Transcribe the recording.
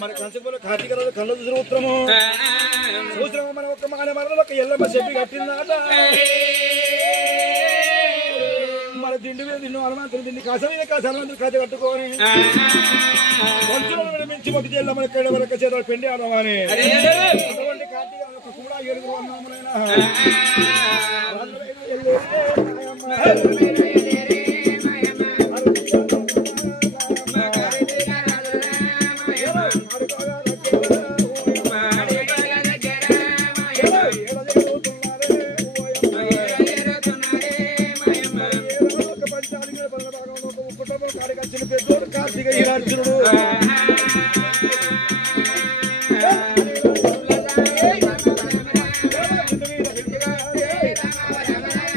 మన కంచపూల కార్తీక రోజు కళ్ళ చూసిన ఉత్తరము చూసిన మన ఒక్క మగనే మరలు ఒక ఎల్లమ్మ చెప్పి కట్టిందాట మన దిండి మీద నిన్ను హనుమంతుడు దిండి కాసమైన కాస హనుమంతుడు కథ కట్టుకొని వంచులను మించి మొదటి ఎల్లమ్మ ఎక్కడ వరకు చేత పెండి ఆడమని అటువంటి కార్తీక కూడా 7 అన్నములైన కార్తీక